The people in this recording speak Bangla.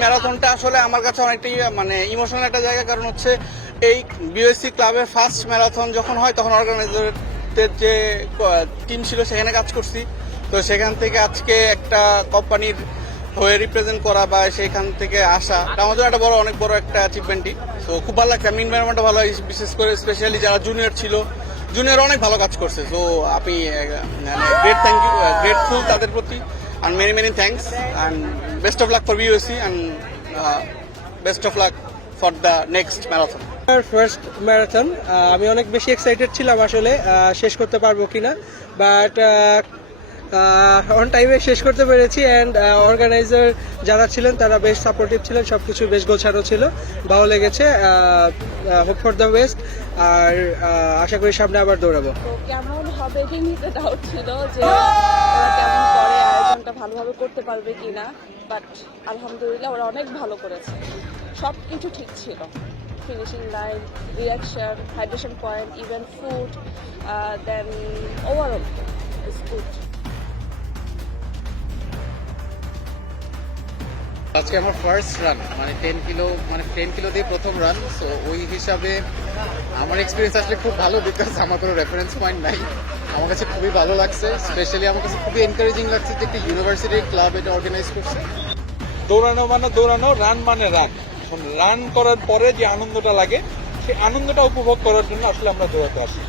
ম্যারাথনটা আসলে আমার কাছে অনেকটাই মানে ইমোশনাল একটা জায়গা, কারণ হচ্ছে এই বিওএসসি ক্লাবের ফার্স্ট ম্যারাথন যখন হয় তখন অর্গানাইজারদের যে টিম ছিল সেখানে কাজ করছি। তো সেখান থেকে আজকে একটা কোম্পানির হয়ে রিপ্রেজেন্ট করা বা সেইখান থেকে আসা এটা আমাদের একটা অনেক বড় একটা অ্যাচিভমেন্টই। তো খুব ভালো লাগছে, আমি এনভায়রনমেন্টটা ভালো, বিশেষ করে স্পেশালি যারা জুনিয়র ছিল, জুনিয়র অনেক ভালো কাজ করছে। তো আমি গ্রেটফুল তাদের প্রতি, and many thanks and best of luck for BUSC and best of luck for the next marathon. First marathon, আমি অনেক বেশি এক্সাইটেড ছিলাম আসলে শেষ করতে পারবো কিনা, বাট অন টাইমে শেষ করতে পেরেছি। অ্যান্ড অর্গানাইজার যারা ছিলেন তারা বেশ সাপোর্টিভ ছিলেন, সব কিছু বেশ গোছানো ছিল, ভালো লেগেছে। হোপ ফর দ্য বেস্ট, আর আশা করি সামনে আবার দৌড়াবো। তো কেমন হবে এটা নিতে ডাউট ছিল যে ওরা কেমন করে, আয়োজনটা ভালোভাবে করতে পারবে কিনা, বাট আলহামদুলিল্লাহ ওরা অনেক ভালো করেছে, সব কিছু ঠিক ছিল। Finishing line, reaction, hydration point, even food, then overall is good. আজকে আমার ফার্স্ট রান, মানে 10 কিলো দিয়ে প্রথম রান। সো ওই হিসাবে আমার এক্সপিরিয়েন্স আসলে খুব ভালো, বিকজ আমার কোনো রেফারেন্স পয়েন্ট নাই। আমার কাছে খুবই ভালো লাগছে, স্পেশালি আমার কাছে খুবই এনকারেজিং লাগছে যে একটা ইউনিভার্সিটির ক্লাব এটা অর্গানাইজ করছে। দৌড়ানো মানে দৌড়ানো, রান মানে রান। রান করার পরে যে আনন্দটা লাগে সেই আনন্দটা উপভোগ করার জন্য আসলে আমরা দৌড়াতে আসি।